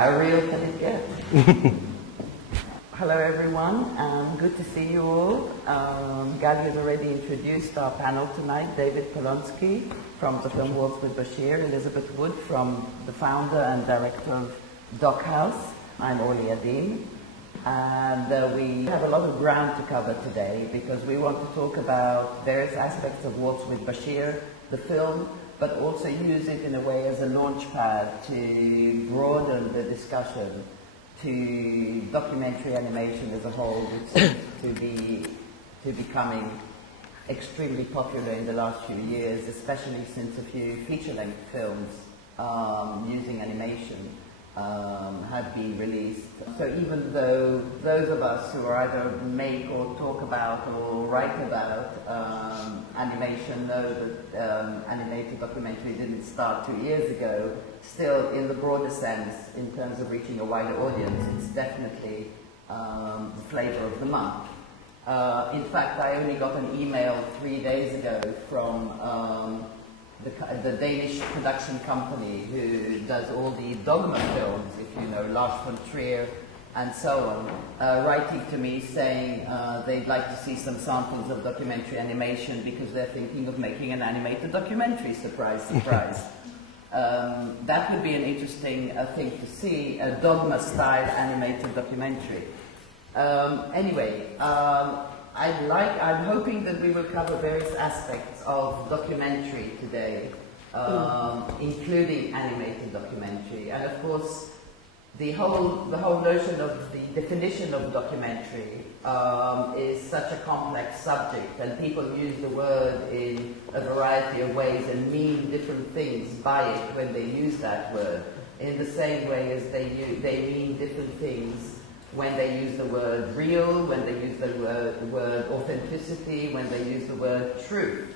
How real can it get? Hello everyone, good to see you all. Gali has already introduced our panel tonight, David Polonsky from the film WaltzwithBashir, Elizabeth Wood from the founder and director of Dock House. I'm Orly Adin, and we have a lot of ground to cover today because we want to talk about various aspects of WaltzwithBashir, the film, but also use it in a way as a launch pad to broaden the discussion to documentary animation as a whole, which seems to becoming extremely popular in the last few years, especially since a few feature-length films using animation have been released. So even though those of us who either make or talk about or write about animation know that animated documentary didn't start 2 years ago, still in the broader sense, in terms of reaching a wider audience, it's definitely the flavor of the month. In fact, I only got an email 3 days ago from the Danish production company who does all the Dogma films, if you know, Lars von Trier and so on, writing to me saying they'd like to see some samples of documentary animation because they're thinking of making an animated documentary, surprise, surprise. That would be an interesting thing to see, a Dogma-style animated documentary. Anyway, I'm hoping that we will cover various aspects of documentary today, including animated documentary, and of course, the whole notion of the definition of documentary is such a complex subject, and people use the word in a variety of ways and mean different things by it when they use that word, in the same way as they mean different things when they use the word real, when they use the word authenticity, when they use the word truth.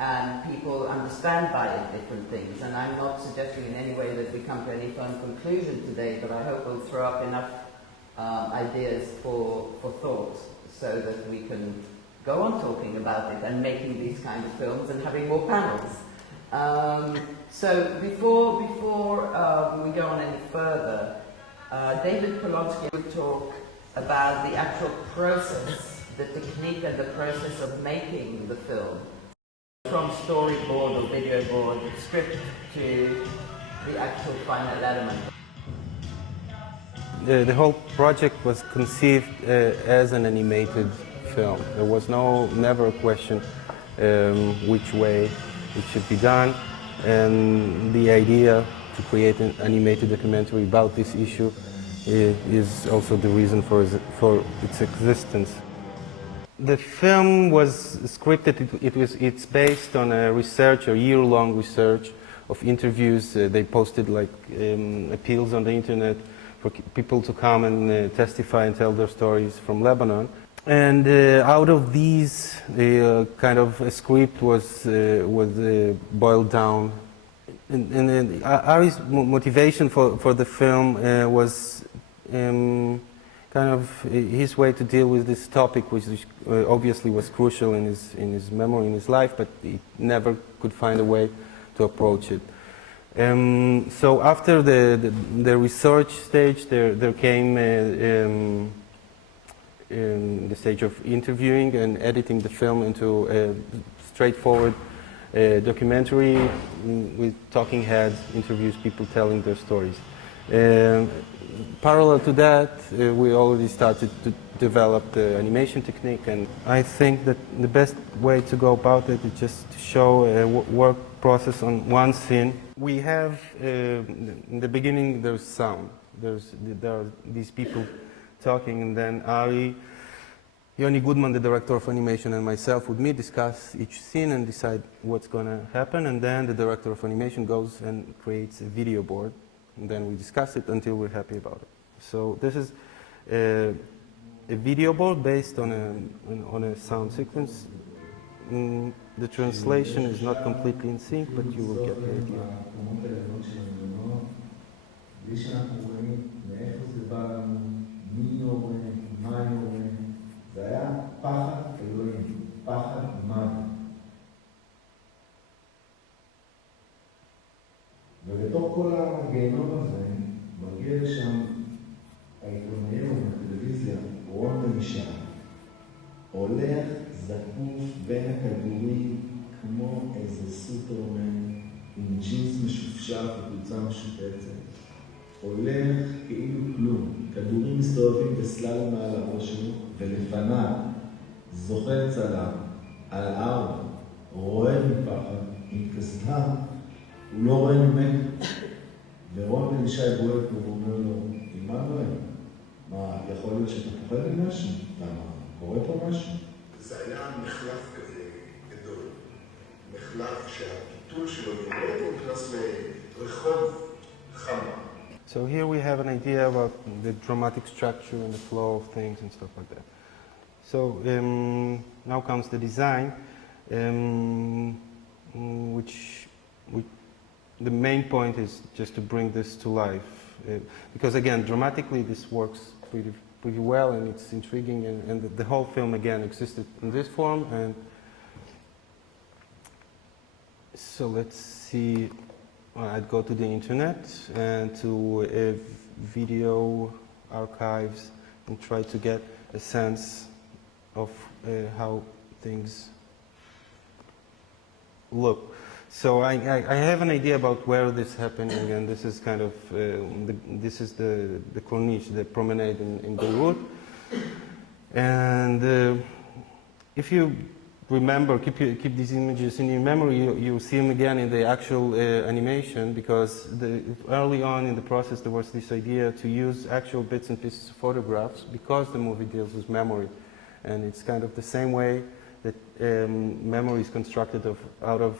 And people understand by it different things. And I'm not suggesting in any way that we come to any firm conclusion today, but I hope we'll throw up enough ideas for thought so that we can go on talking about it and making these kind of films and having more panels. So before we go on any further, David Polonsky will talk about the actual process, the technique and the process of making the film, from storyboard or video board, script to the actual final element. The whole project was conceived as an animated film. There was never a question which way it should be done, and the idea to create an animated documentary about this issue is also the reason for its existence. The film was scripted. It's based on a year-long research of interviews. They posted like appeals on the internet for people to come and testify and tell their stories from Lebanon. And out of these, kind of a script was boiled down. And Ari's motivation for the film was kind of his way to deal with this topic, which obviously was crucial in his memory, in his life, but he never could find a way to approach it. So after the research stage, there came the stage of interviewing and editing the film into a straightforward documentary with talking heads, interviews, people telling their stories. Parallel to that, we already started to develop the animation technique, and I think that the best way to go about it is just to show a work process on one scene. We have, in the beginning, there's sound. There are these people talking, and then Ari, Yoni Goodman, the director of animation, and myself with me discuss each scene and decide what's going to happen, and then the director of animation goes and creates a video board, and then we discuss it until we're happy about it. So this is a video board based on a sound sequence. The translation is not completely in sync, but you will get the idea. זה היה פחד אלוהים, פחד מוות. ובתוך כל הגיהנום הזה נשאר בקבוצה משותפת. הולך כאילו כלום, כדורים מסתובבים בסללום מעל הראש שלו, ולפניו זוכה צלם על 4, רואה מפחד, עם קסדה, הוא לא רואה ממנו. ורון בן ישי בועט פה ואומר לו, מה רואה? מה, יכול להיות שאתה פוחד ממשהו? קורה פה משהו? זה היה מחלף כזה גדול. מחלף שהפיתול שלו נראה, הוא נכנס לרחוב חמה. So here we have an idea about the dramatic structure and the flow of things and stuff like that. So now comes the design, which the main point is just to bring this to life. Because again, dramatically this works pretty well and it's intriguing, and the whole film again existed in this form. And so let's see. I'd go to the internet and to video archives and try to get a sense of how things look. So I have an idea about where this happened, and this is kind of this is the corniche, the promenade in Beirut. And if you remember, keep these images in your memory, you'll see them again in the actual animation, because early on in the process there was this idea to use actual bits and pieces of photographs, because the movie deals with memory. And it's kind of the same way that memory is constructed out of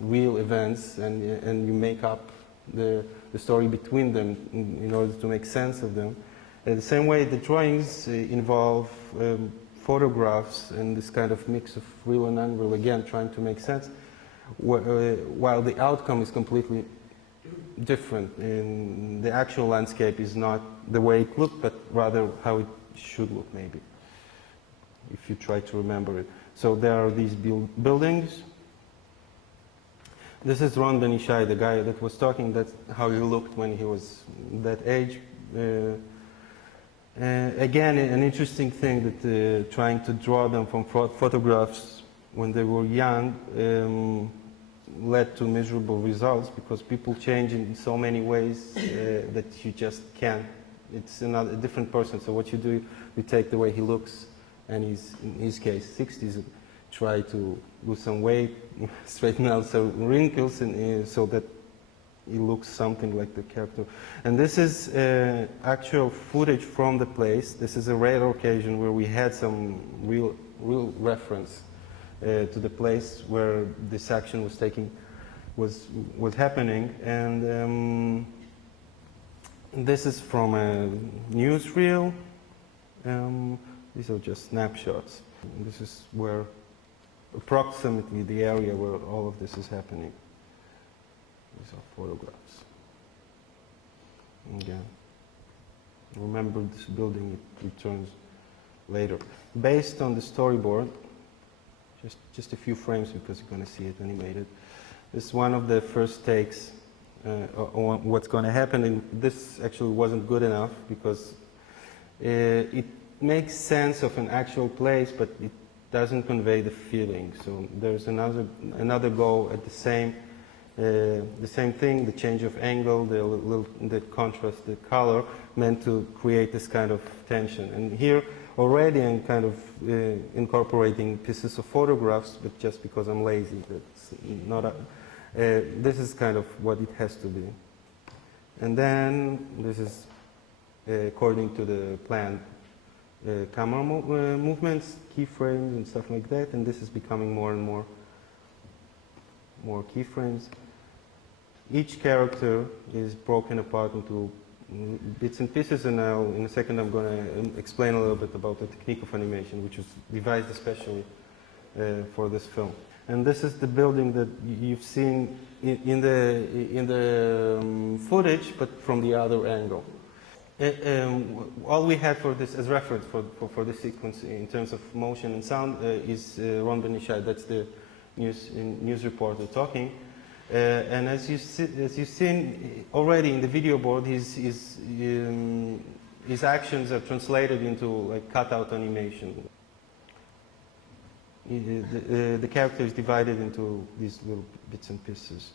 real events, and you make up the story between them in order to make sense of them. The same way the drawings involve photographs and this kind of mix of real and unreal, again trying to make sense, while the outcome is completely different. And the actual landscape is not the way it looked, but rather how it should look, maybe, if you try to remember it. So there are these buildings. This is Ron Ben Ishai, the guy that was talking. That's how he looked when he was that age. Again, an interesting thing that trying to draw them from photographs when they were young led to miserable results, because people change in so many ways that you just can't. It's a different person. So what you do, you take the way he looks, and he's, in his case, 60s, and try to lose some weight, straighten out some wrinkles, and so that he looks something like the character. And this is actual footage from the place. This is a rare occasion where we had some real reference to the place where this action was happening. And this is from a newsreel. These are just snapshots. And this is where approximately the area where all of this is happening. These are photographs. Again, remember this building, it returns later. Based on the storyboard, just a few frames because you're going to see it animated. This is one of the first takes on what's going to happen, and this actually wasn't good enough because it makes sense of an actual place, but it doesn't convey the feeling. So there's another go at the same thing, the change of angle, the contrast, the color, meant to create this kind of tension. And here already I'm kind of incorporating pieces of photographs, but just because I'm lazy. That's not this is kind of what it has to be. And then this is according to the planned camera movements, keyframes and stuff like that, and this is becoming more and more keyframes. Each character is broken apart into bits and pieces, and in a second I'm going to explain a little bit about the technique of animation, which was devised especially for this film. And this is the building that you've seen in the footage, but from the other angle. All we had for this as reference for this sequence in terms of motion and sound is Ron Ben Ishai. That's the news reporter talking. And as you've seen already in the video board, his actions are translated into like cutout animation. The character is divided into these little bits and pieces.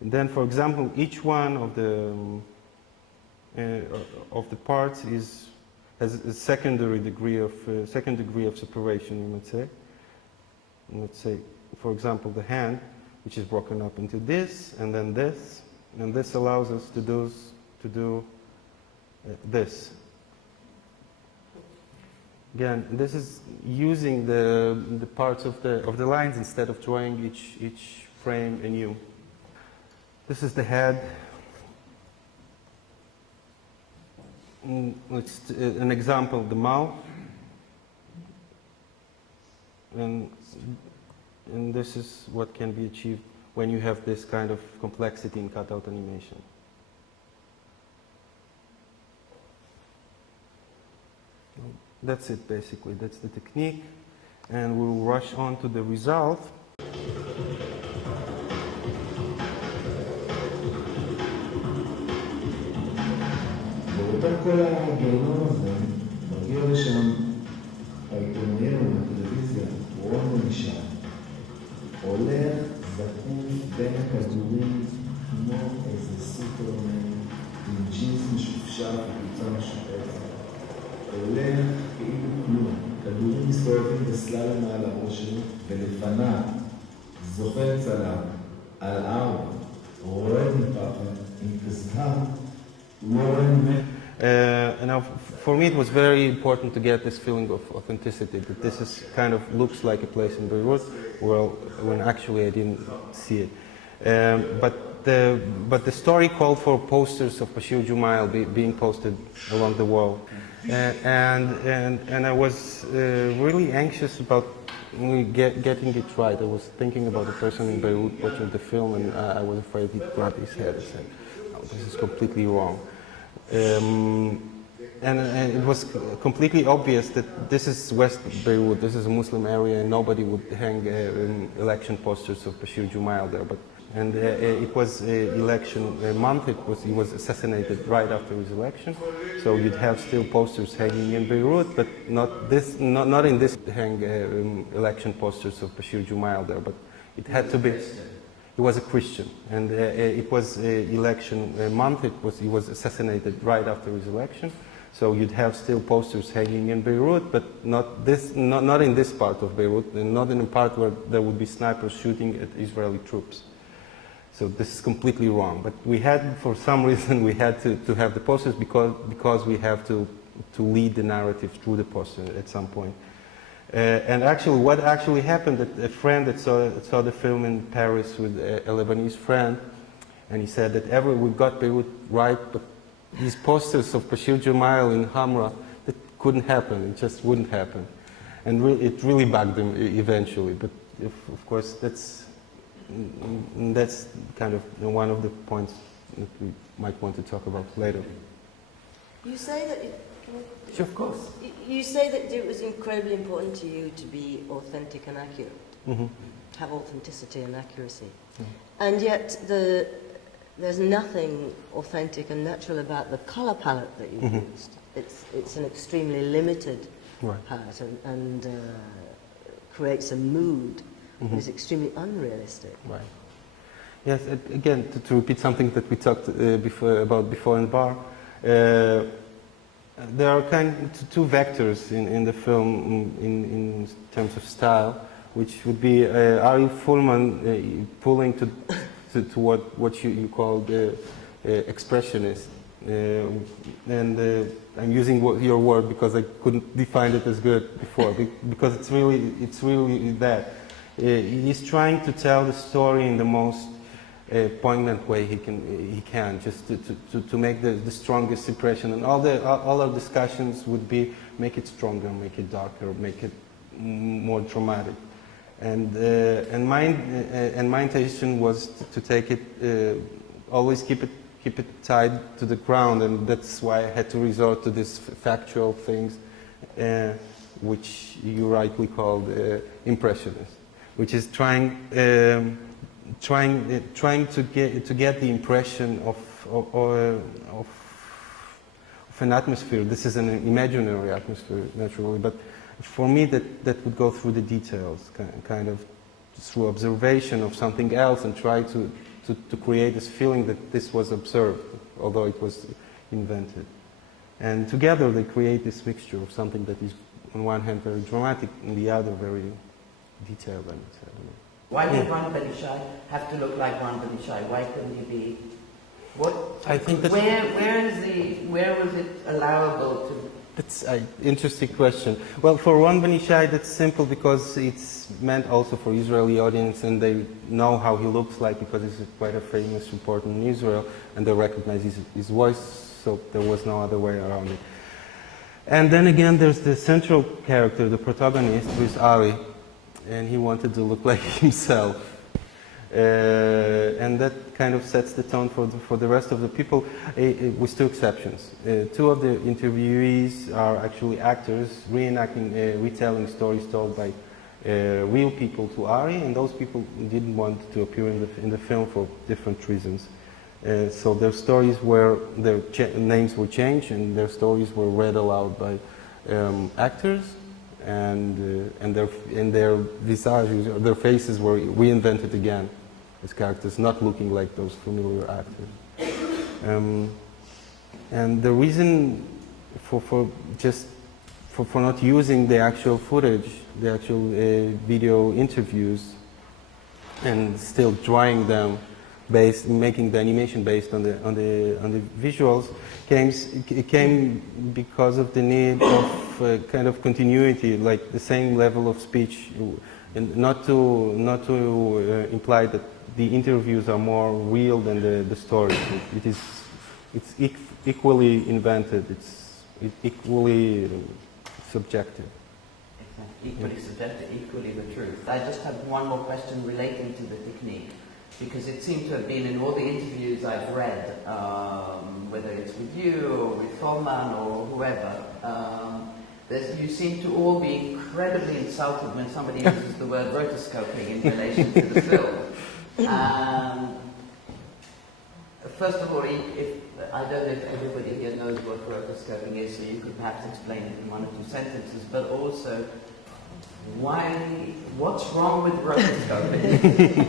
And then, for example, each one of the parts has a second degree of separation, you might say. And let's say, for example, the hand, which is broken up into this, and this allows us to do this. Again, this is using the parts of the lines instead of drawing each frame anew. This is the head. It's an example of the mouth. And this is what can be achieved when you have this kind of complexity in cutout animation. That's it, basically. That's the technique. And we'll rush on to the result. באותה כל הגיהנום הזה, מגיע לשם העיתונאי מהטלוויזיה, רון ונשאר. הולך זקוף בין הכדורים כמו איזה סופרמן עם ג'ינס משופשף וחולצה משופצת. הולך כאילו כלום, כדורים מסתובבים בסללום מעל הראש שלו, ולפניו זוכר צלם על ארבע, רועד מפחד עם קסדה. Now, for me, it was very important to get this feeling of authenticity, that this is kind of looks like a place in Beirut, well, when actually I didn't see it. But the story called for posters of Bashir Jumail being posted along the wall, and I was really anxious about getting it right. I was thinking about the person in Beirut watching the film, and I was afraid he'd grab his head and say, "Oh, this is completely wrong." And it was completely obvious that this is West Beirut, this is a Muslim area, and nobody would hang election posters of Bashir Jumail there. It was election month. He was assassinated right after his election, so you'd have still posters hanging in Beirut, but not in this hang election posters of Bashir Jumail there. But it had to be. He was a Christian, and it was election month. He was assassinated right after his election, so you'd have still posters hanging in Beirut, but not in this part of Beirut, and not in the part where there would be snipers shooting at Israeli troops. So this is completely wrong. But we had, for some reason, we had to have the posters because we have to lead the narrative through the poster at some point. And actually, what actually happened, that a friend that saw the film in Paris with a Lebanese friend, and he said that we got Beirut right, but these posters of Bashir Jumail in Hamra, that couldn't happen. It just wouldn't happen. And it really bugged him eventually. But of course, that's kind of one of the points that we might want to talk about later. You say that... Sure, of course. You say that it was incredibly important to you to be authentic and accurate, have authenticity and accuracy. And yet there's nothing authentic and natural about the color palette that you used. It's an extremely limited palette and creates a mood that is extremely unrealistic. Right. Yes, again, to repeat something that we talked about before in the bar, there are two vectors in the film in terms of style, which would be Ari Fullman pulling to what you call the expressionist, and I'm using your word because I couldn't define it as good before, because it's really that. He's trying to tell the story in the most poignant way he can, just to make the strongest impression, and all our discussions would be make it stronger, make it darker, make it more dramatic, and my intention was to take it, always keep it tied to the ground, and that's why I had to resort to these factual things, which you rightly called impressionist, which is trying to get the impression of an atmosphere. This is an imaginary atmosphere, naturally, but for me that would go through the details, kind of through observation of something else, and try to to create this feeling that this was observed, although it was invented. And together they create this mixture of something that is, on one hand, very dramatic, and the other very detailed, I would say. Why did one Benishai have to look like one Benishai? Why couldn't he be? What? I think that where was it allowable to? That's an interesting question. Well, for one Benishai, that's simple because it's meant also for Israeli audience, and they know how he looks like because he's quite a famous reporter in Israel, and they recognize his voice, so there was no other way around it. And then again, there's the central character, the protagonist, who is Ari, and he wanted to look like himself. And that kind of sets the tone for the rest of the people, with two exceptions. Two of the interviewees are actually actors reenacting, retelling stories told by real people to Ari, and those people didn't want to appear in the film for different reasons. So their stories were, their names were changed, and their stories were read aloud by actors, and their visages, their faces were reinvented again as characters, not looking like those familiar actors. And the reason for not using the actual footage, the actual video interviews, and still drawing them, making the animation based on the visuals, came because of the need of kind of continuity, like the same level of speech, and not to imply that the interviews are more real than the story. It's equally invented. It's equally subjective. Exactly. Equally subjective, equally the truth. I just have one more question relating to the technique, because it seemed to have been in all the interviews I've read, whether it's with you or with Folman or whoever, you seem to all be incredibly insulted when somebody uses the word rotoscoping in relation to the film. First of all, I don't know if everybody here knows what rotoscoping is, so you could perhaps explain it in one or two sentences, but also, what's wrong with rotoscoping?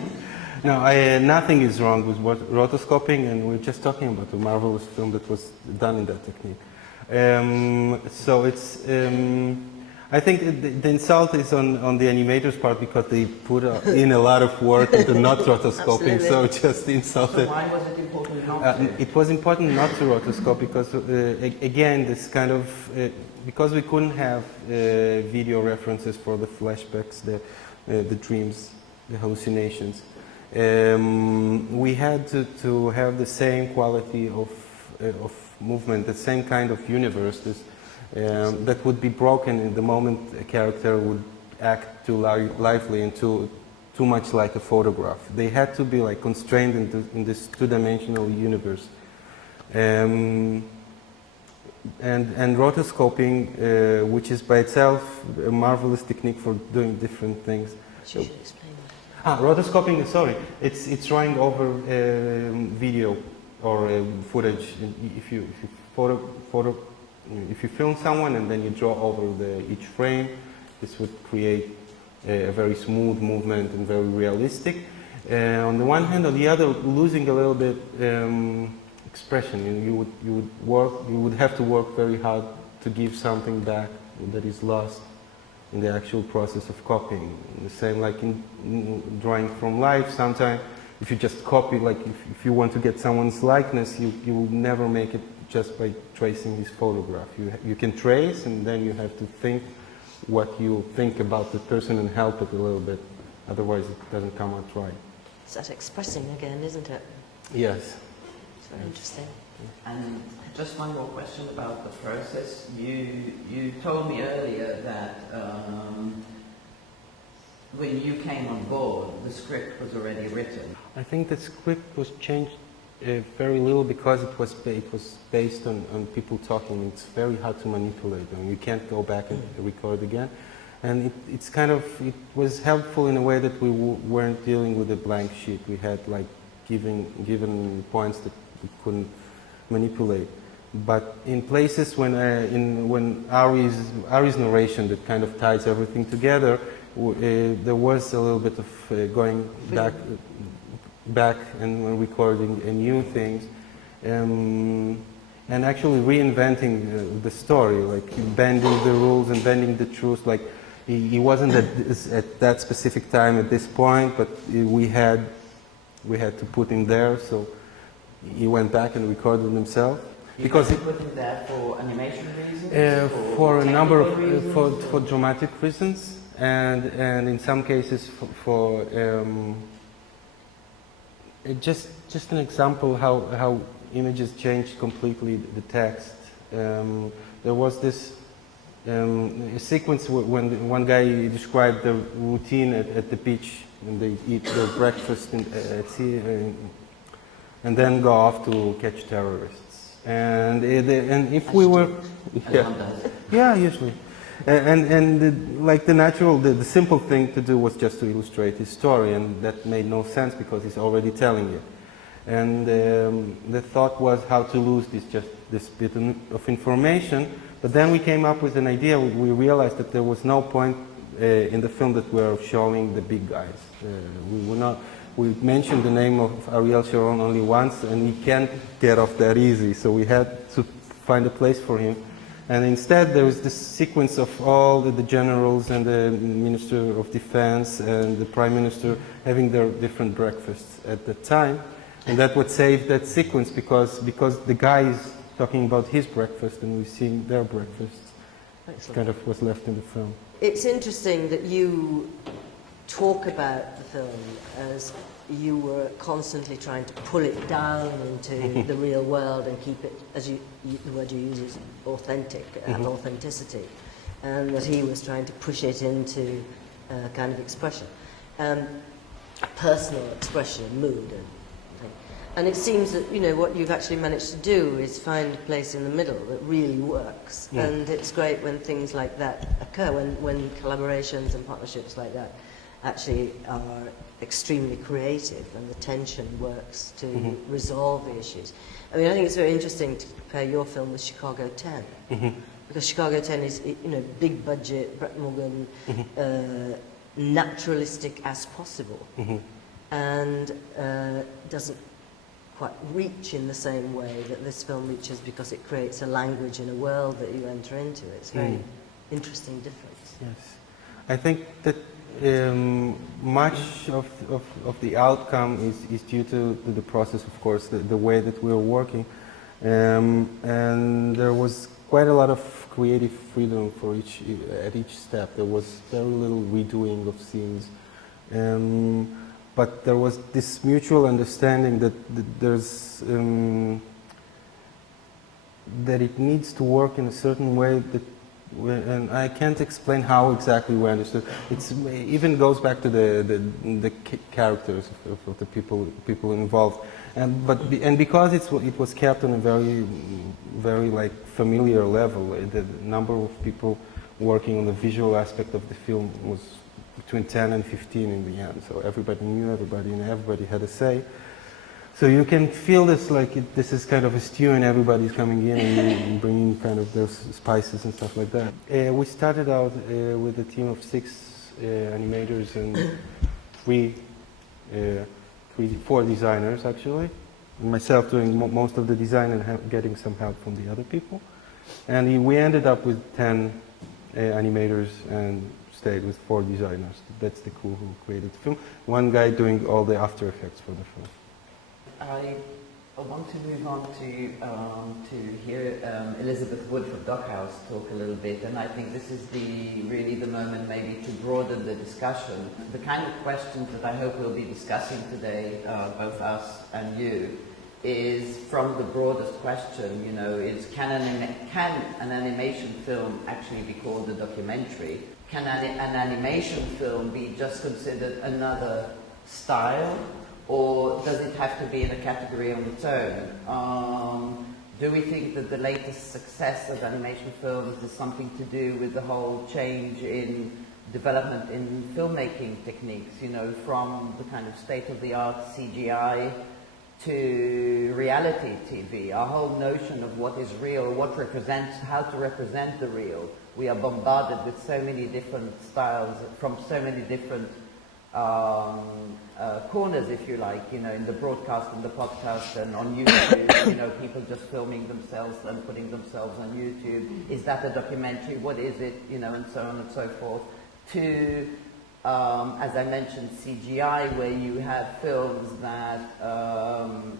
No, nothing is wrong with rotoscoping, and we're just talking about a marvelous film that was done in that technique. So it's, I think the insult is on the animators' part because they put in a lot of work into not rotoscoping, so just insulted. So why was it important not to? It was important not to rotoscope because, again, this kind of, because we couldn't have video references for the flashbacks, the dreams, the hallucinations. We had to have the same quality of movement, the same kind of universe that would be broken in the moment a character would act too lively and too much like a photograph. They had to be like constrained in this two-dimensional universe. And rotoscoping, which is by itself a marvelous technique for doing different things. You should explain that. Rotoscoping, sorry, it's drawing over video or footage. If you film someone and then you draw over each frame, this would create a very smooth movement and very realistic. On the one hand, on the other, losing a little bit expression. You would have to work very hard to give something back that is lost in the actual process of copying. The same like in drawing from life, sometimes if you just copy, like if you want to get someone's likeness, you will never make it just by tracing his photograph. You can trace, and then you have to think what you think about the person and help it a little bit. Otherwise, it doesn't come out right. It's that expressing again, isn't it? Yes. It's very interesting. And just one more question about the process. You told me earlier that when you came on board, the script was already written. I think the script was changed very little because it was based on people talking. It's very hard to manipulate. I mean, you can't go back and record again. And it was helpful in a way that we weren't dealing with a blank sheet. We had like given points that we couldn't manipulate. But in places when Ari's narration that kind of ties everything together, there was a little bit of going back, back and recording new things, and actually reinventing the story, like bending the rules and bending the truth. Like he wasn't at that specific time at this point, but we had to put him there, so he went back and recorded himself. Because he put him there for animation reasons? For a number of reasons, for dramatic reasons, and in some cases for just an example how images changed completely the text. There was this a sequence when one guy described the routine at the beach, and they eat their breakfast at sea and then go off to catch terrorists. And if we were, yeah, usually, like the simple thing to do was just to illustrate his story, and that made no sense because he's already telling it. And the thought was how to lose this bit of information. But then we came up with an idea. We realized that there was no point in the film that we were showing the big guys. We mentioned the name of Ariel Sharon only once, and he can't get off that easy, so we had to find a place for him. And instead there was this sequence of all the generals and the Minister of Defense and the Prime Minister having their different breakfasts at the time. And that would save that sequence because the guy is talking about his breakfast and we're seeing their breakfasts. It kind of was left in the film. It's interesting that you talk about the film as you were constantly trying to pull it down into the real world and keep it, as the word you use is authentic, have authenticity, and that he was trying to push it into kind of expression, personal expression, mood and thing. And it seems that, you know, what you've actually managed to do is find a place in the middle that really works. Yeah. And it's great when things like that occur, when collaborations and partnerships like that actually are extremely creative and the tension works to resolve the issues. I mean, I think it's very interesting to compare your film with Chicago 10, because Chicago 10 is, you know, big budget, Brett Morgan, naturalistic as possible, and doesn't quite reach in the same way that this film reaches because it creates a language and a world that you enter into. It's a very interesting difference. Yes. I think that much of the outcome is due to the process, of course, the way that we were working. And there was quite a lot of creative freedom at each step. There was very little redoing of scenes. But there was this mutual understanding that there's that it needs to work in a certain way and I can't explain how exactly we understood. It even goes back to the characters of the people involved, and because it was kept on a very like familiar level. The number of people working on the visual aspect of the film was between 10 and 15 in the end. So everybody knew everybody, and everybody had a say. So you can feel this like this is kind of a stew, and everybody's coming in and bringing kind of those spices and stuff like that. We started out with a team of 6 animators and 4 designers actually. Myself doing most of the design and getting some help from the other people. And we ended up with 10 animators and stayed with 4 designers. That's the crew who created the film. One guy doing all the after effects for the film. I want to move on to hear Elizabeth Wood from Dockhouse talk a little bit, and I think this is really the moment maybe to broaden the discussion. The kind of questions that I hope we'll be discussing today, both us and you, is from the broadest question, you know, is can an animation film actually be called a documentary? Can an animation film be just considered another style? Or does it have to be in a category on its own? Do we think that the latest success of animation films is something to do with the whole change in development in filmmaking techniques, you know, from the kind of state-of-the-art CGI to reality TV? Our whole notion of what is real, what represents, how to represent the real. We are bombarded with so many different styles from so many different corners, if you like, you know, in the broadcast and the podcast and on YouTube, you know, people just filming themselves and putting themselves on YouTube. Is that a documentary? What is it? You know, and so on and so forth. To, as I mentioned, CGI, where you have films that,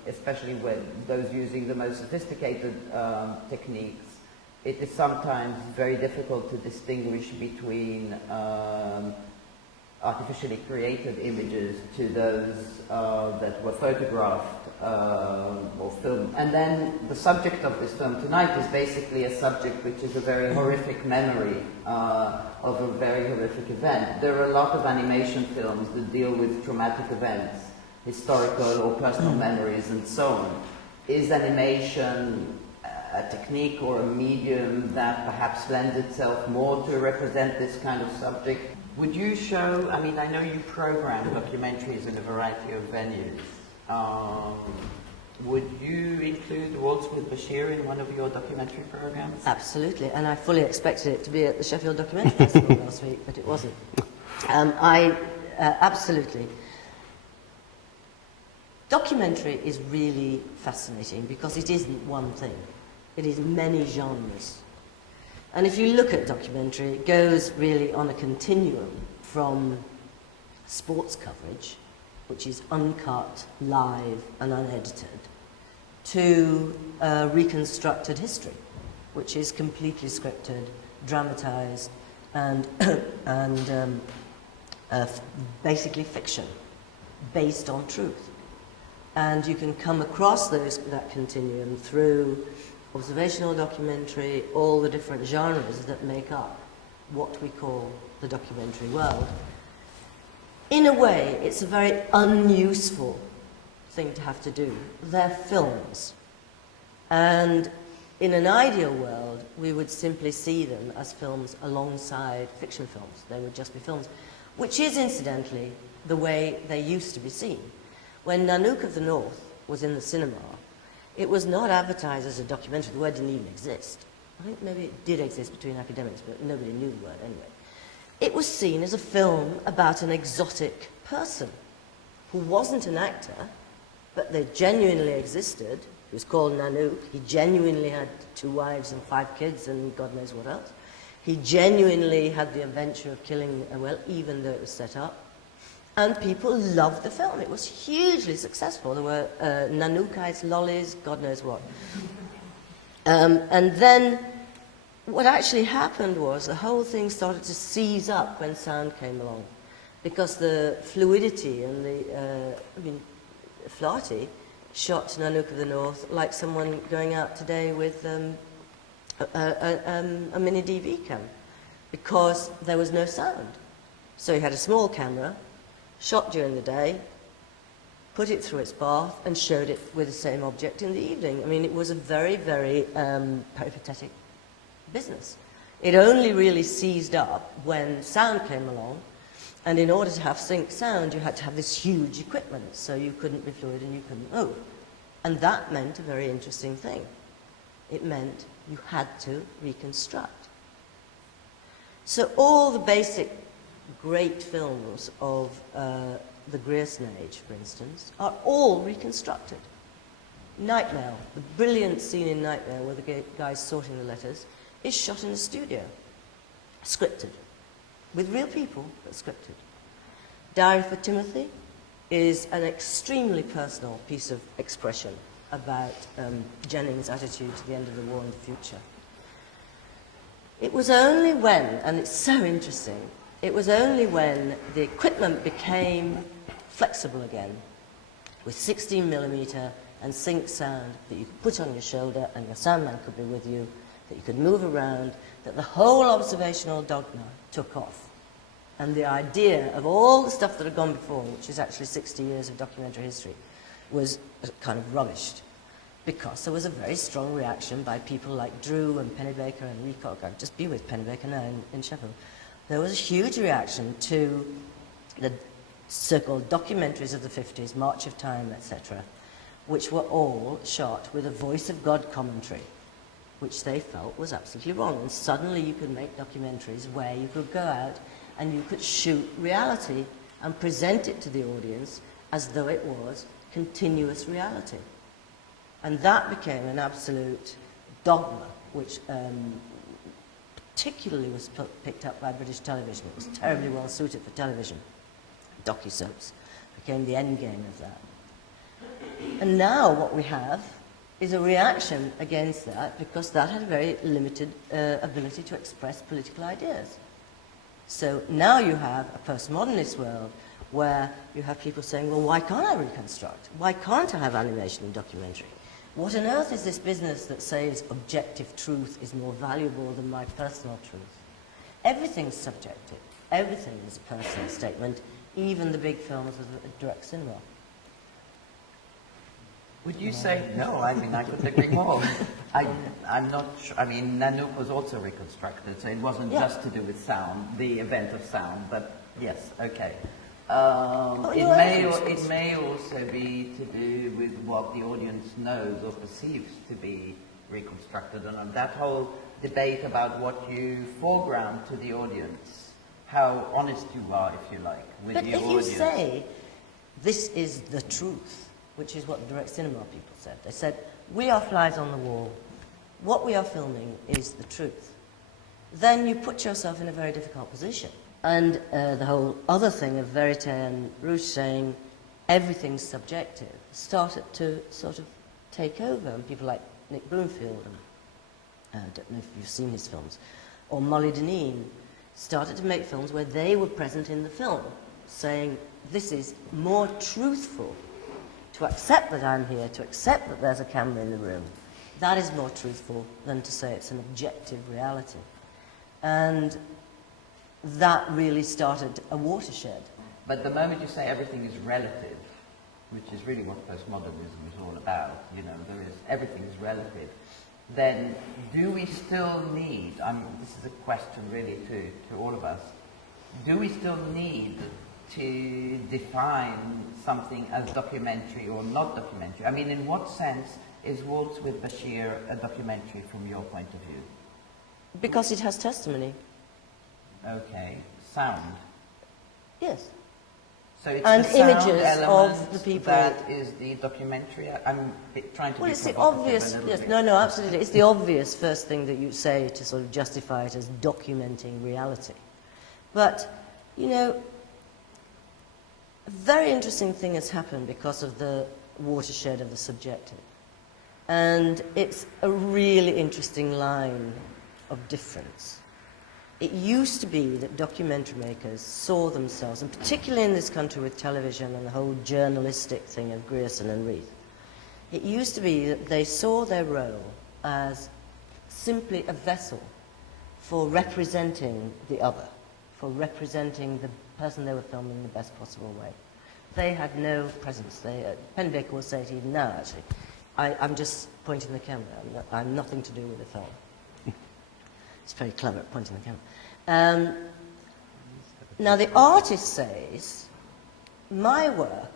especially when those using the most sophisticated techniques, it is sometimes very difficult to distinguish between artificially created images to those that were photographed or filmed. And then the subject of this film tonight is basically a subject which is a very horrific memory of a very horrific event. There are a lot of animation films that deal with traumatic events, historical or personal memories and so on. Is animation a technique or a medium that perhaps lends itself more to represent this kind of subject? Would you show, I mean, I know you program documentaries in a variety of venues. Would you include Waltz with Bashir in one of your documentary programs? Absolutely, and I fully expected it to be at the Sheffield Documentary Festival last week, but it wasn't. Absolutely. Documentary is really fascinating because it isn't one thing. It is many genres. And if you look at documentary, it goes really on a continuum from sports coverage, which is uncut, live, and unedited, to reconstructed history, which is completely scripted, dramatized, and, basically fiction, based on truth. And you can come across that continuum through observational documentary, all the different genres that make up what we call the documentary world. In a way, it's a very unuseful thing to have to do. They're films. And in an ideal world, we would simply see them as films alongside fiction films. They would just be films, which is, incidentally, the way they used to be seen. When Nanook of the North was in the cinema, it was not advertised as a documentary. The word didn't even exist. I think maybe it did exist between academics, but nobody knew the word anyway. It was seen as a film about an exotic person who wasn't an actor, but they genuinely existed. He was called Nanook. He genuinely had 2 wives and 5 kids and God knows what else. He genuinely had the adventure of killing a whale, even though it was set up. And people loved the film. It was hugely successful. There were Nanookites, lollies, God knows what. And then what actually happened was the whole thing started to seize up when sound came along, because the fluidity and Flaherty shot Nanook of the North like someone going out today with a mini DV cam, because there was no sound. So he had a small camera, shot during the day, put it through its bath, and showed it with the same object in the evening. I mean, it was a very, very peripatetic business. It only really seized up when sound came along, and in order to have sync sound, you had to have this huge equipment, so you couldn't be fluid and you couldn't move. And that meant a very interesting thing. It meant you had to reconstruct. So all the basic great films of the Grierson Age, for instance, are all reconstructed. Night Mail, the brilliant scene in Night Mail where the guy's sorting the letters, is shot in a studio, scripted, with real people, but scripted. Diary for Timothy is an extremely personal piece of expression about Jennings' attitude to the end of the war and the future. It was only when, and it's so interesting, it was only when the equipment became flexible again, with 16mm and sync sound that you could put on your shoulder and your soundman could be with you, that you could move around, that the whole observational dogma took off. And the idea of all the stuff that had gone before, which is actually 60 years of documentary history, was kind of rubbished, because there was a very strong reaction by people like Drew and Pennebaker and Leacock. I've just been with Pennebaker now in Sheffield. There was a huge reaction to the so-called documentaries of the 50s, March of Time, etc., which were all shot with a voice of God commentary, which they felt was absolutely wrong. And suddenly you could make documentaries where you could go out and you could shoot reality and present it to the audience as though it was continuous reality. And that became an absolute dogma, which particularly was picked up by British television. It was terribly well suited for television. Docu-soaps became the end game of that. And now what we have is a reaction against that, because that had a very limited ability to express political ideas. So now you have a postmodernist world where you have people saying, well, why can't I reconstruct? Why can't I have animation and documentary? What on earth is this business that says objective truth is more valuable than my personal truth? Everything's subjective. Everything is a personal statement, even the big films of direct cinema. Would you say, no, I mean, I couldn't agree more. I'm not sure, I mean, Nanook was also reconstructed, so it wasn't just to do with sound, the event of sound, but yes, okay. It may also be to do with what the audience knows or perceives to be reconstructed, and that whole debate about what you foreground to the audience, how honest you are, if you like, with your audience. But if you say, this is the truth, which is what the direct cinema people said. They said, we are flies on the wall. What we are filming is the truth. Then you put yourself in a very difficult position. And the whole other thing of Verite and Rouge saying everything's subjective started to sort of take over. And people like Nick Bloomfield, and I don't know if you've seen his films, or Molly Deneen started to make films where they were present in the film, saying this is more truthful. To accept that I'm here, to accept that there's a camera in the room, that is more truthful than to say it's an objective reality. And that really started a watershed. But the moment you say everything is relative, which is really what postmodernism is all about, you know, everything is relative, then do we still need, I mean, this is a question really to all of us, do we still need to define something as documentary or not documentary? I mean, in what sense is Waltz with Bashir a documentary from your point of view? Because it has testimony. Okay. Sound? Yes. So it's and the sound images of the people. That is the documentary? I'm trying to well, be it's the obvious, yes, no, absolutely. It's the obvious first thing that you say to sort of justify it as documenting reality. But, you know, a very interesting thing has happened because of the watershed of the subjective. And it's a really interesting line of difference. It used to be that documentary makers saw themselves, and particularly in this country with television and the whole journalistic thing of Grierson and Reith, it used to be that they saw their role as simply a vessel for representing the other, for representing the person they were filming in the best possible way. They had no presence. Penn Baker will say it even now, actually. I'm just pointing the camera. I'm nothing to do with the film. It's very clever at pointing the camera. Now, the artist says, my work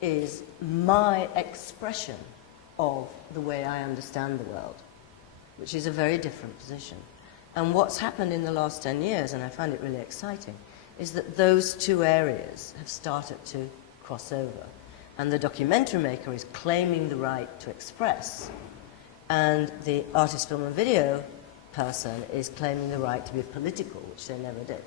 is my expression of the way I understand the world, which is a very different position. And what's happened in the last 10 years, and I find it really exciting, is that those two areas have started to cross over. And the documentary maker is claiming the right to express, and the artist, film and video person is claiming the right to be political, which they never did.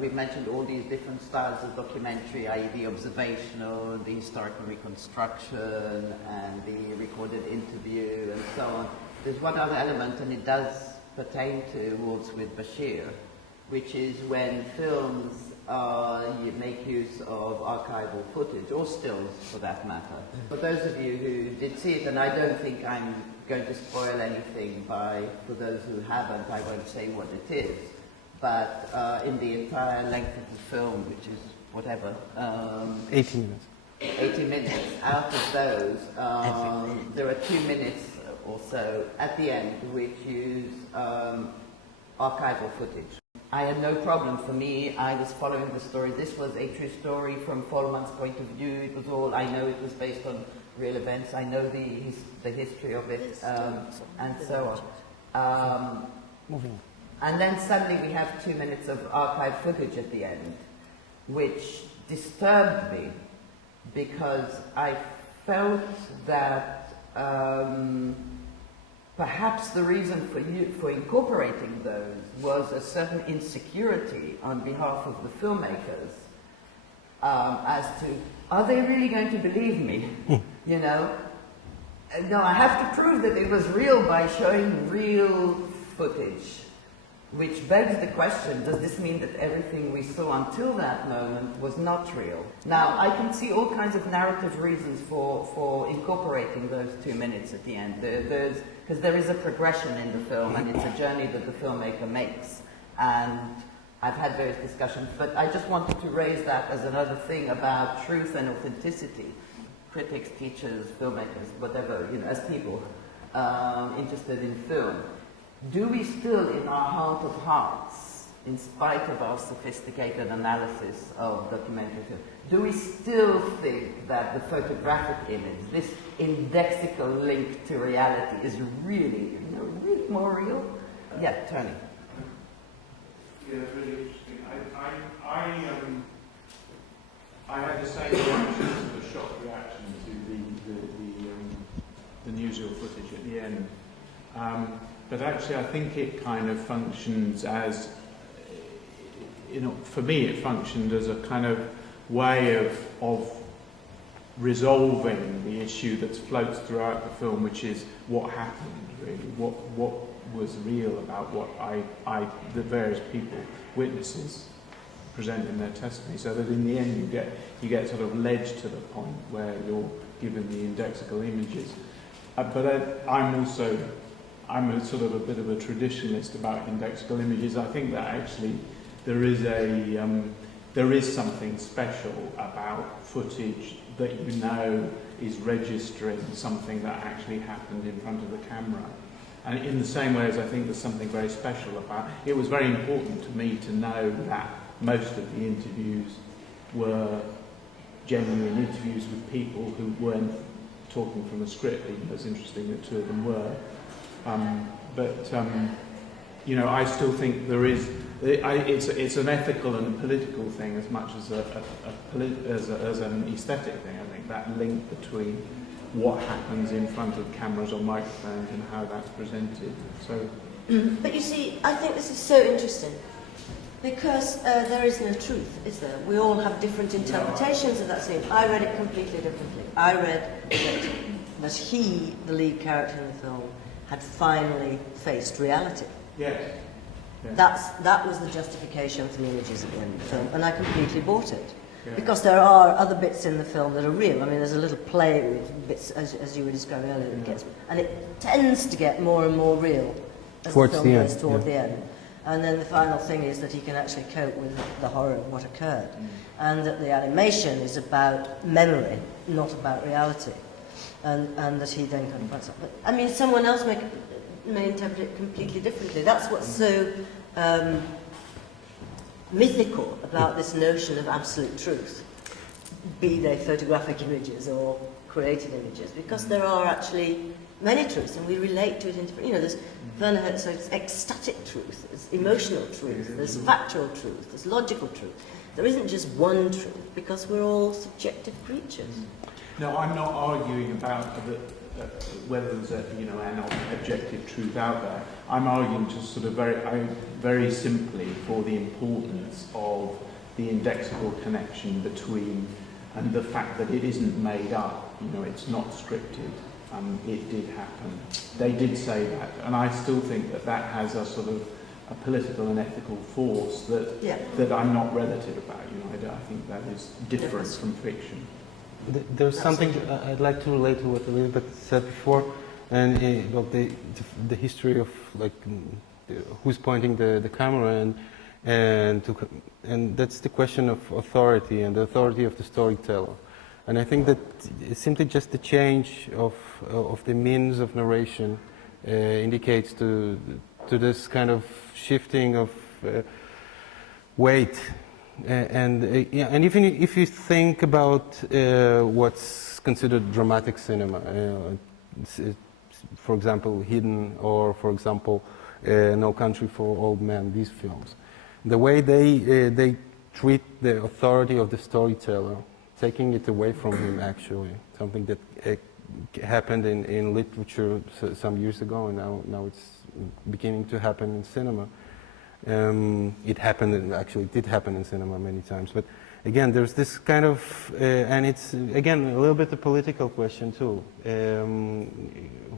We've mentioned all these different styles of documentary, i.e. the observational, the historical reconstruction, and the recorded interview, and so on. There's one other element, and it does pertain to Waltz with Bashir, which is when films you make use of archival footage, or stills for that matter. For those of you who did see it, and I don't think I'm going to spoil anything for those who haven't, I won't say what it is, but in the entire length of the film, which is whatever, 18 minutes. 80 minutes, out of those, there are 2 minutes or so at the end which use archival footage. I had no problem. For me, I was following the story. This was a true story from Follman's point of view. It was all, I know it was based on real events. I know the history of it, and so on. And then suddenly we have 2 minutes of archive footage at the end. which disturbed me because I felt that perhaps the reason for incorporating those was a certain insecurity on behalf of the filmmakers as to, are they really going to believe me? You know? No, I have to prove that it was real by showing real footage, which begs the question, does this mean that everything we saw until that moment was not real? Now, I can see all kinds of narrative reasons for incorporating those 2 minutes at the end. Because there is a progression in the film, and it's a journey that the filmmaker makes. And I've had various discussions, but I just wanted to raise that as another thing about truth and authenticity. Critics, teachers, filmmakers, whatever, you know, as people interested in film. Do we still, in our heart of hearts, in spite of our sophisticated analysis of documentary film, do we still think that the photographic image, this indexical link to reality, is really, you know, really more real? Yeah, Tony. Yeah, it's really interesting. I had the same reaction, sort of shock reaction to the newsreel footage at the end. But actually, I think it kind of functions as, you know, for me, it functioned as a kind of way of resolving the issue that floats throughout the film, which is what happened, really, what was real about what the various people, witnesses, present in their testimony, so that in the end you get sort of led to the point where you're given the indexical images. But I'm a sort of a bit of a traditionalist about indexical images. I think that actually there is something special about footage that you know is registering something that actually happened in front of the camera. And in the same way as I think there's something very special about it, was very important to me to know that most of the interviews were genuine interviews with people who weren't talking from a script, even though it's interesting that 2 of them were. You know, I still think there is. It's an ethical and a political thing as much as as an aesthetic thing. I think that link between what happens in front of cameras or microphones and how that's presented. So. But you see, I think this is so interesting because there is no truth, is there? We all have different interpretations of that scene. I read it completely differently. I read that he, the lead character in the film, had finally faced reality. Yes. Yeah. That was the justification for the images at the end of the film, and I completely bought it. Yeah. Because there are other bits in the film that are real. I mean, there's a little play with bits, as you were describing earlier, that gets, and it tends to get more and more real as the film goes toward the end. And then the final thing is that he can actually cope with the horror of what occurred. And that the animation is about memory, not about reality. And that he then kind of finds out. But, I mean, someone else may interpret it completely differently. That's what's so mythical about this notion of absolute truth, be they photographic images or created images, because there are actually many truths, and we relate to it in different, you know, there's Werner Herzog's ecstatic truth, there's emotional truth, there's factual truth, there's logical truth. There isn't just one truth, because we're all subjective creatures. No, I'm not arguing about whether there's an objective truth out there. I'm arguing just sort of very simply for the importance of the indexical connection between, and the fact that it isn't made up. You know, it's not scripted. It did happen. They did say that, and I still think that has a sort of a political and ethical force that I'm not relative about. You know, I think that is different from fiction. There's something I'd like to relate to what Elizabeth said before, and about the history of who's pointing the camera, and that's the question of authority and the authority of the storyteller. And I think that it's simply just the change of the means of narration indicates to this kind of shifting of weight. And even if you think about what's considered dramatic cinema, for example, Hidden, or for example, No Country for Old Men, these films, the way they treat the authority of the storyteller, taking it away from him actually, something that happened in literature some years ago, and now it's beginning to happen in cinema. It did happen in cinema many times, but again, there's this kind of, and it's again a little bit a political question too.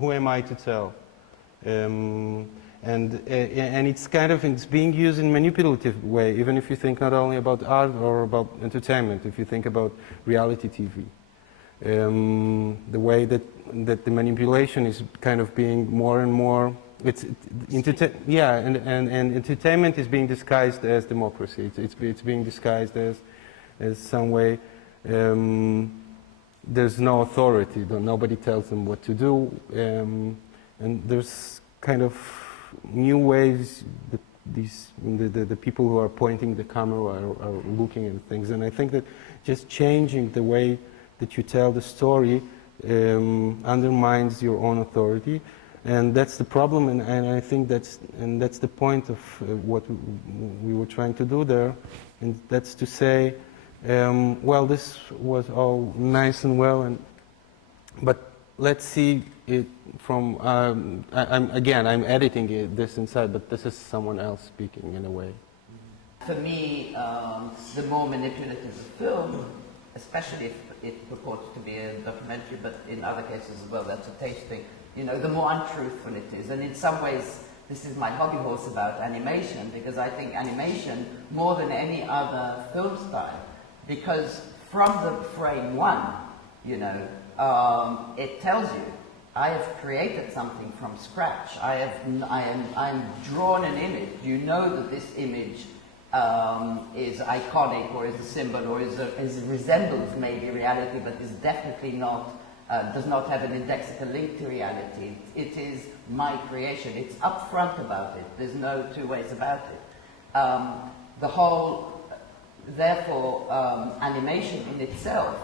Who am I to tell? And it's kind of, it's being used in a manipulative way, even if you think not only about art or about entertainment, if you think about reality TV. The way that the manipulation is kind of being more and more, and entertainment is being disguised as democracy. It's being disguised as some way, there's no authority, nobody tells them what to do, and there's kind of new ways that the people who are pointing the camera are looking at things, and I think that just changing the way that you tell the story undermines your own authority, and that's the problem, and I think that's the point of what we were trying to do there, and that's to say, well, this was all nice and well, but let's see it from, I'm editing this inside, but this is someone else speaking in a way. For me, the more manipulative the film, especially if it purports to be a documentary, but in other cases as well, that's a taste thing, the more untruthful it is. And in some ways, this is my hobby horse about animation, because I think animation, more than any other film style, because from the frame one, it tells you, I have created something from scratch. I'm drawn an image. You know that this image is iconic, or is a symbol, or resembles maybe reality, but is definitely not, does not have an indexical link to reality. It is my creation. It's upfront about it. There's no two ways about it. Therefore, animation in itself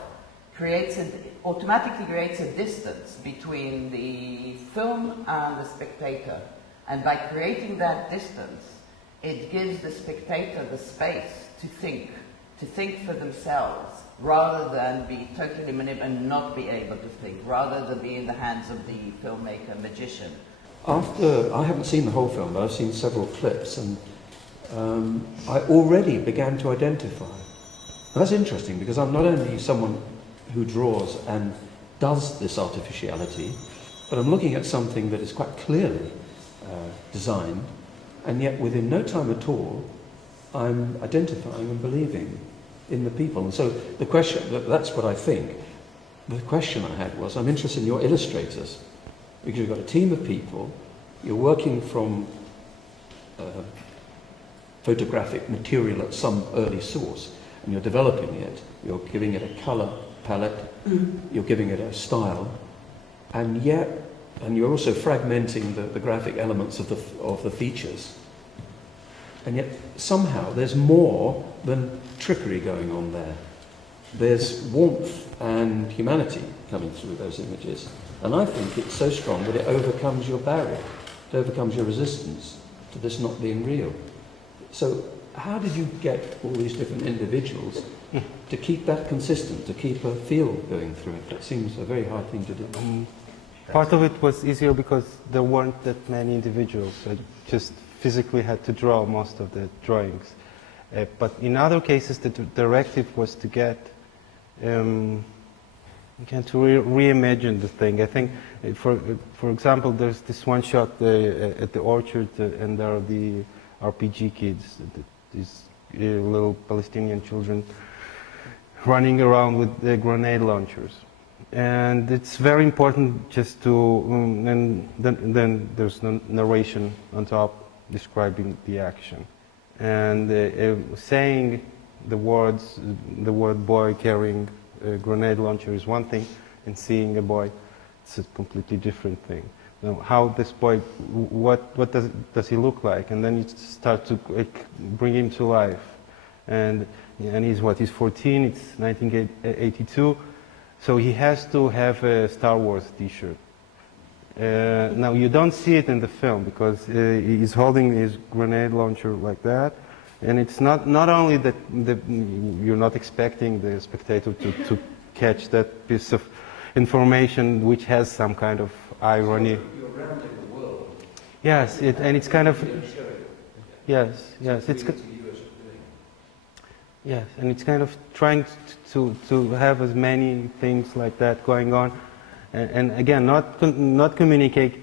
automatically creates a distance between the film and the spectator. And by creating that distance, it gives the spectator the space to think for themselves, rather than be totally manipulated and not be able to think, rather than be in the hands of the filmmaker, magician. I haven't seen the whole film, but I've seen several clips, and I already began to identify. That's interesting, because I'm not only someone who draws and does this artificiality, but I'm looking at something that is quite clearly designed, and yet within no time at all, I'm identifying and believing in the people. And so the question, that's what I think. The question I had was, I'm interested in your illustrators, because you've got a team of people, you're working from photographic material at some early source, and you're developing it, you're giving it a color palette, you're giving it a style, and you're also fragmenting the graphic elements of the features, and yet somehow there's more than trickery going on there. There's warmth and humanity coming through those images, and I think it's so strong that it overcomes your barrier, it overcomes your resistance to this not being real. So how did you get all these different individuals to keep that consistent, to keep a feel going through it? That seems a very hard thing to do. Part of it was easier because there weren't that many individuals. I just physically had to draw most of the drawings. But in other cases, the directive was to get, to reimagine the thing. I think, for example, there's this one shot at the orchard, and there are the RPG kids, these little Palestinian children running around with the grenade launchers. And it's very important just to, and then there's narration on top describing the action. And saying the word boy carrying a grenade launcher is one thing, and seeing a boy, it's a completely different thing. Now, how this boy, what does he look like? And then you start to bring him to life. And he's 14, it's 1982, so he has to have a Star Wars t-shirt. Now you don't see it in the film because he's holding his grenade launcher like that, And it's not only that you're not expecting the spectator to catch that piece of information which has some kind of irony. You're rounding the world. Yes, and it's kind of... Yes, yes, and it's kind of trying to have as many things like that going on, and again, not communicating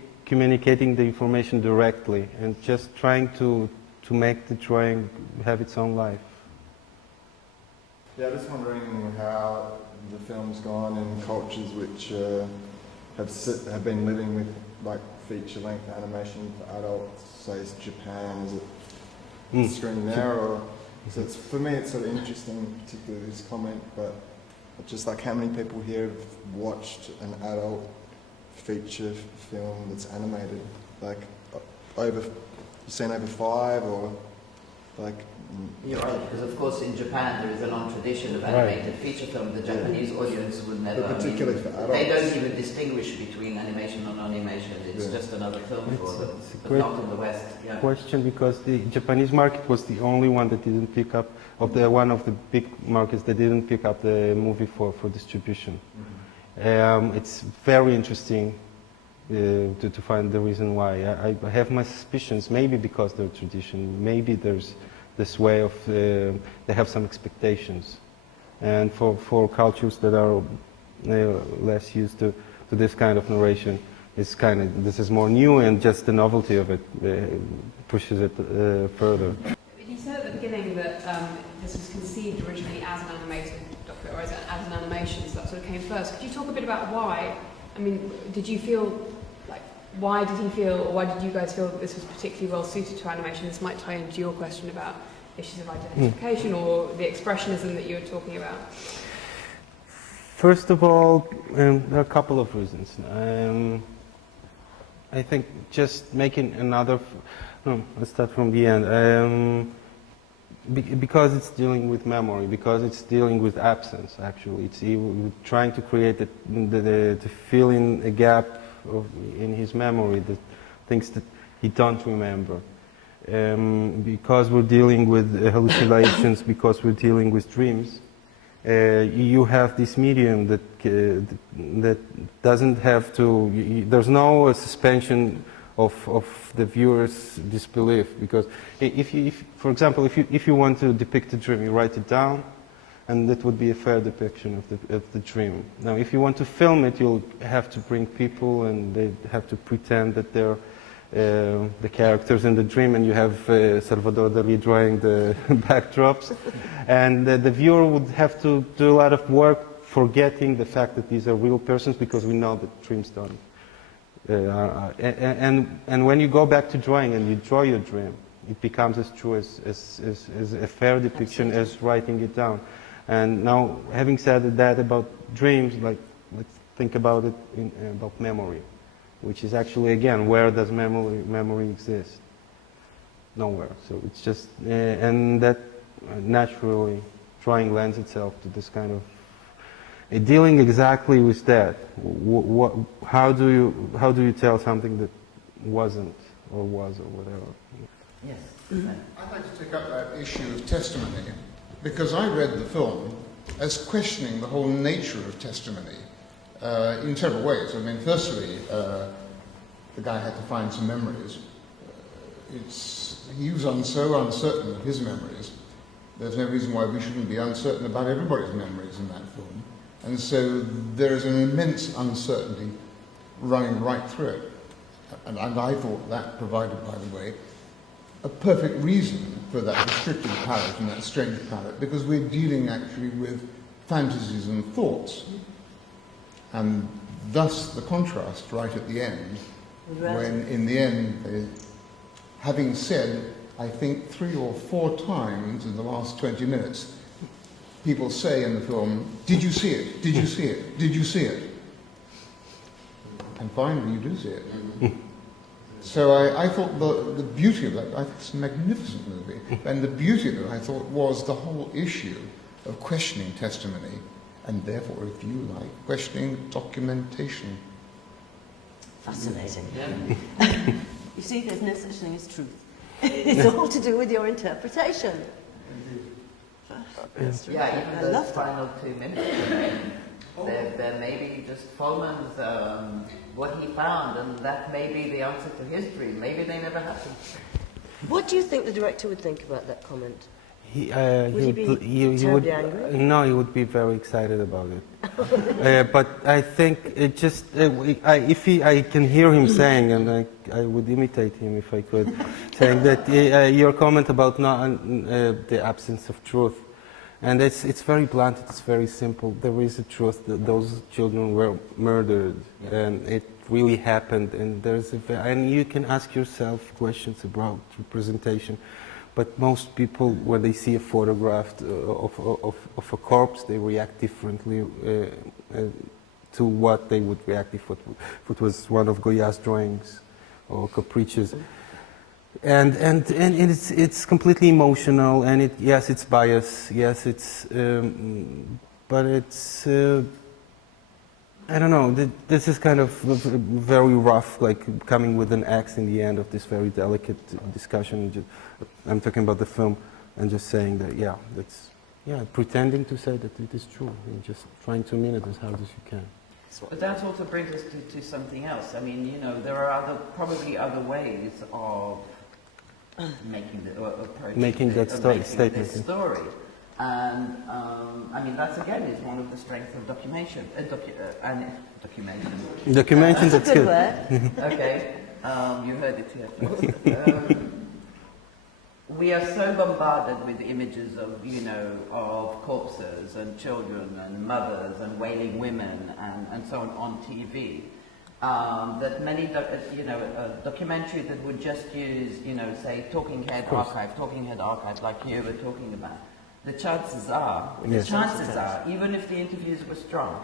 the information directly, and just trying to make the drawing have its own life. Yeah, just wondering how the film's gone in cultures which have been living with like feature-length animation for adults, say it's Japan, is it screening there, or so it's, for me it's sort of interesting, particularly this comment, but just like how many people here have watched an adult feature film that's animated, like you've seen over 5 or like... You're right, because of course in Japan there is a long tradition of animated feature film. The Japanese audience would never... But particularly for adults. They don't even distinguish between animation and non-animation. It's just another film for them, but not in the West. Yeah. Question, because the Japanese market was the only one that didn't pick up, one of the big markets that didn't pick up the movie for distribution. It's very interesting to find the reason why. I have my suspicions, maybe because they're tradition, maybe there's this way of, they have some expectations. And for cultures that are less used to this kind of narration, it's this is more new, and just the novelty of it pushes it further. You said at the beginning that this was conceived originally as an animated documentary, or as an animation, so that sort of came first. Could you talk a bit about why? I mean, did you feel, why did you guys feel that this was particularly well suited to animation? This might tie into your question about issues of identification or the expressionism that you were talking about. First of all, there are a couple of reasons. I think just making another... let's start from the end. Because it's dealing with memory, because it's dealing with absence, actually. It's trying to create to fill in a gap in his memory, the things that he don't remember. Because we're dealing with hallucinations, because we're dealing with dreams, you have this medium that doesn't have to... There's no suspension of the viewer's disbelief, because for example, if you want to depict a dream, you write it down, and that would be a fair depiction of the dream. Now, if you want to film it, you'll have to bring people, and they have to pretend that they're the characters in the dream, and you have Salvador Dali drawing the backdrops, and the viewer would have to do a lot of work forgetting the fact that these are real persons, because we know that dreams don't. And when you go back to drawing and you draw your dream, it becomes as true as a fair depiction as writing it down. And now, having said that about dreams, let's think about it about memory, which is actually, again, where does memory exist? Nowhere. So it's just, and that naturally drawing lends itself to this kind of dealing exactly with that. How do you tell something that wasn't or was or whatever? Yes. I'd like to take up that issue of testimony, because I read the film as questioning the whole nature of testimony in several ways. I mean, firstly, the guy had to find some memories. He was so uncertain of his memories. There's no reason why we shouldn't be uncertain about everybody's memories in that film. And so there is an immense uncertainty running right through it. And I thought that provided, by the way, a perfect reason for that restricted palette and that strange palette, because we're dealing actually with fantasies and thoughts. And thus the contrast right at the end, when in the end, having said, I think 3 or 4 times in the last 20 minutes, people say in the film, "Did you see it? Did you see it? Did you see it?" And finally you do see it. So I thought the beauty of that, I think it's a magnificent movie, and the beauty of it, I thought, was the whole issue of questioning testimony, and therefore, if you like, questioning documentation. Fascinating. You see, there's no such thing as truth. It's all to do with your interpretation. Yeah, even I those love that. final 2 minutes, they're maybe just Follman's, what he found, and that may be the answer to his dream. Maybe they never happened. What do you think the director would think about that comment? He Terribly would, angry? no, he would be very excited about it. But I think it just, I can hear him saying, and I would imitate him if I could, saying that your comment about the absence of truth, and it's very blunt, it's very simple. There is a truth that those children were murdered, and it really happened, and and you can ask yourself questions about representation. But most people, when they see a photograph of a corpse, they react differently to what they would react if it was one of Goya's drawings or caprices. And it's completely emotional, and yes, it's bias, yes, but it's, I don't know, this is kind of very rough, like coming with an axe in the end of this very delicate discussion. I'm talking about the film and just saying that, pretending to say that it is true and just trying to mean it as hard as you can. But that also brings us to something else. I mean, you know, there are probably other ways of making that statement. This story. And I mean, that's again is one of the strengths of documentation. Documentation, that's a good word. Okay, you heard it here first. We are so bombarded with images of, you know, of corpses and children and mothers and wailing women and so on TV, that many, a documentary that would just use, you know, say Talking Head archive like you were talking about, the chances are, even if the interviews were strong,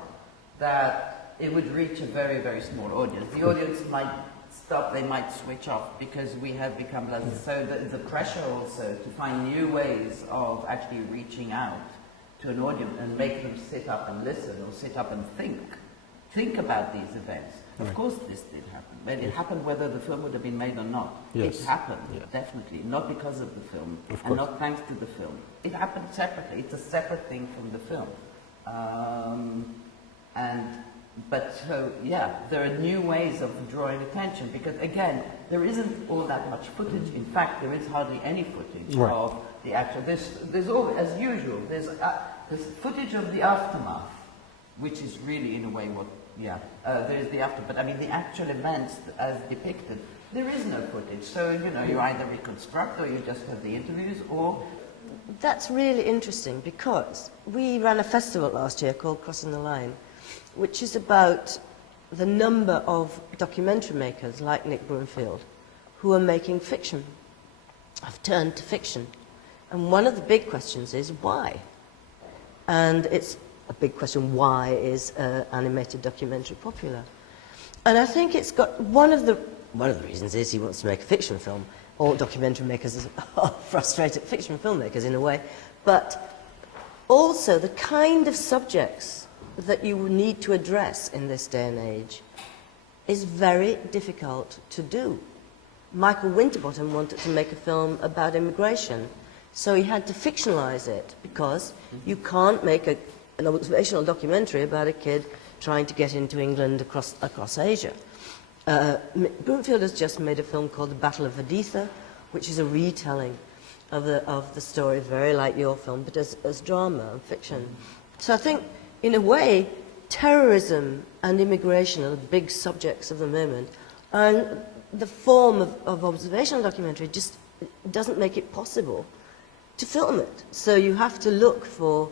that it would reach a very, very small audience. The audience might stop, they might switch off because we have become less. So the pressure also to find new ways of actually reaching out to an audience and make them sit up and listen or sit up and think about these events. Of course this did happen. But it happened whether the film would have been made or not. Yes. It happened, definitely. Not because of the film and not thanks to the film. It happened separately. It's a separate thing from the film. But there are new ways of drawing attention because, again, there isn't all that much footage. In fact, there is hardly any footage of the actual. There's all, as usual, there's footage of the aftermath, which is really, in a way, there is the after. But I mean, the actual events as depicted, there is no footage. So, you know, you either reconstruct or you just have the interviews or... That's really interesting because we ran a festival last year called Crossing the Line, which is about the number of documentary makers like Nick Broomfield who are making fiction, have turned to fiction. And one of the big questions is why? And it's a big question, why is animated documentary popular? And I think it's got one of the reasons is he wants to make a fiction film. All documentary makers are frustrated fiction filmmakers in a way, but also the kind of subjects that you need to address in this day and age is very difficult to do. Michael Winterbottom wanted to make a film about immigration, so he had to fictionalize it because you can't make an observational documentary about a kid trying to get into England across Asia. Broomfield has just made a film called The Battle of Editha, which is a retelling of the story, very like your film, but as drama and fiction. So I think, in a way, terrorism and immigration are the big subjects of the moment, and the form of observational documentary just doesn't make it possible to film it. So you have to look for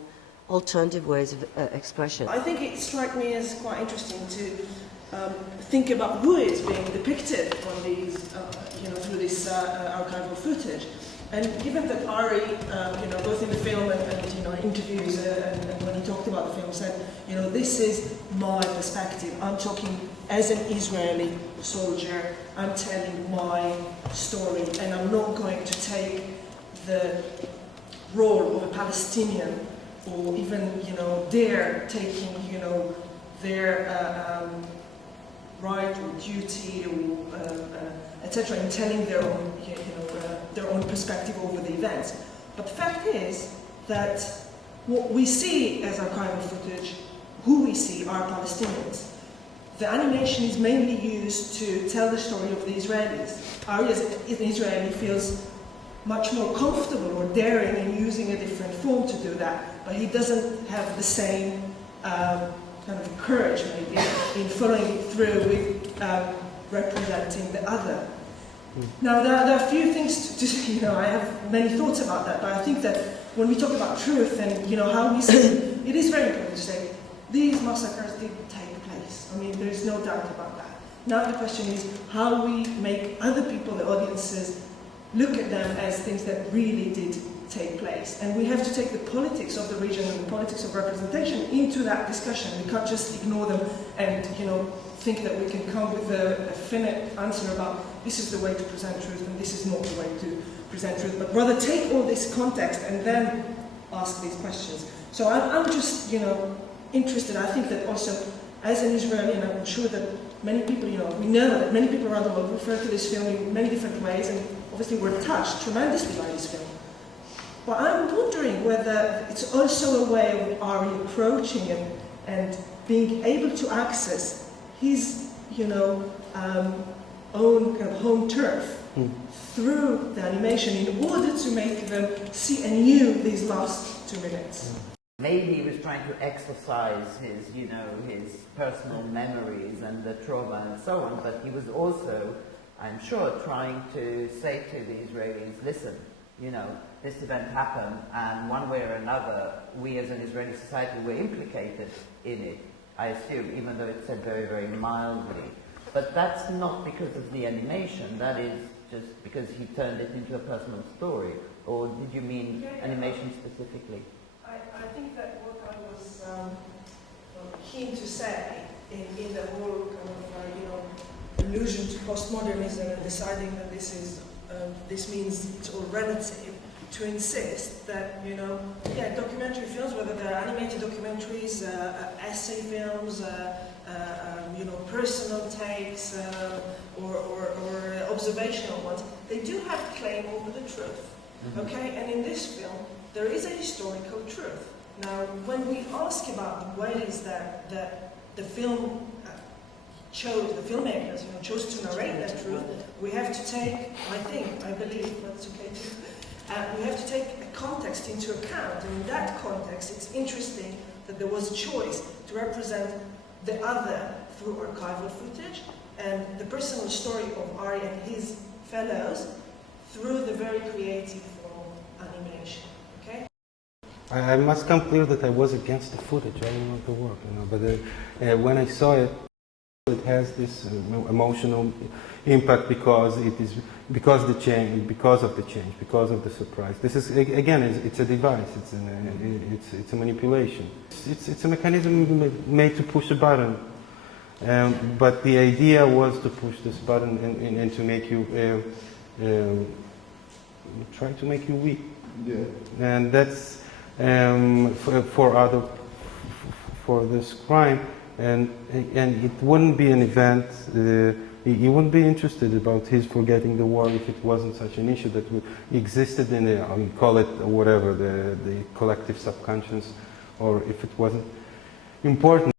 alternative ways of expression. I think it struck me as quite interesting to think about who is being depicted on these, through this archival footage. And given that Ari, both in the film and interviews and when he talked about the film, said, this is my perspective. I'm talking as an Israeli soldier. I'm telling my story, and I'm not going to take the role of a Palestinian or even, they're taking, their right or duty or etc. in telling their perspective over the events. But the fact is that what we see as archival footage, who we see are Palestinians. The animation is mainly used to tell the story of the Israelis. Ari, as an Israeli, feels much more comfortable or daring in using a different form to do that, but he doesn't have the same kind of courage, maybe, in following through with representing the other. Now, there are a few things to I have many thoughts about that, but I think that when we talk about truth and, how we see it, it is very important to say these massacres did take place. I mean, there's no doubt about that. Now the question is how we make other people, the audiences, look at them as things that really did take place. And we have to take the politics of the region and the politics of representation into that discussion. We can't just ignore them and, think that we can come with a finite answer about this is the way to present truth and this is not the way to present truth, but rather take all this context and then ask these questions. So I'm just, interested. I think that also, as an Israeli, and I'm sure that many people, we know that many people around the world refer to this film in many different ways, and obviously we're touched tremendously by this film. But I'm wondering whether it's also a way of Ari approaching and being able to access his, own kind of home turf through the animation in order to make them see anew these last 2 minutes. Maybe he was trying to exercise his, his personal memories and the trauma and so on, but he was also, I'm sure, trying to say to the Israelis, listen, this event happened, and one way or another, we as an Israeli society were implicated in it, I assume, even though it's said very, very mildly. But that's not because of the animation, that is just because he turned it into a personal story. Or did you mean animation specifically? I think that what I was keen to say in the whole kind of, allusion to postmodernism and deciding that this means it's all relative, to insist that, documentary films, whether they're animated documentaries, essay films, personal takes, or observational ones, they do have claim over the truth. Okay, and in this film, there is a historical truth. Now, when we ask about the ways that the film the filmmakers chose to narrate that truth, we have to take, I believe, but it's okay too, we have to take a context into account. And in that context, it's interesting that there was a choice to represent the other through archival footage and the personal story of Ari and his fellows through the very creative form of animation. Okay? I must come clear that I was against the footage. I didn't want to work, but when I saw it, it has this emotional impact because of the change, because of the surprise. This is again, it's a device. It's a manipulation. It's a mechanism made to push a button. But the idea was to push this button and to make you try to make you weak. Yeah. And that's for this crime. And it wouldn't be an event, he wouldn't be interested about his forgetting the war if it wasn't such an issue that existed in the, call it whatever, the collective subconscious, or if it wasn't important.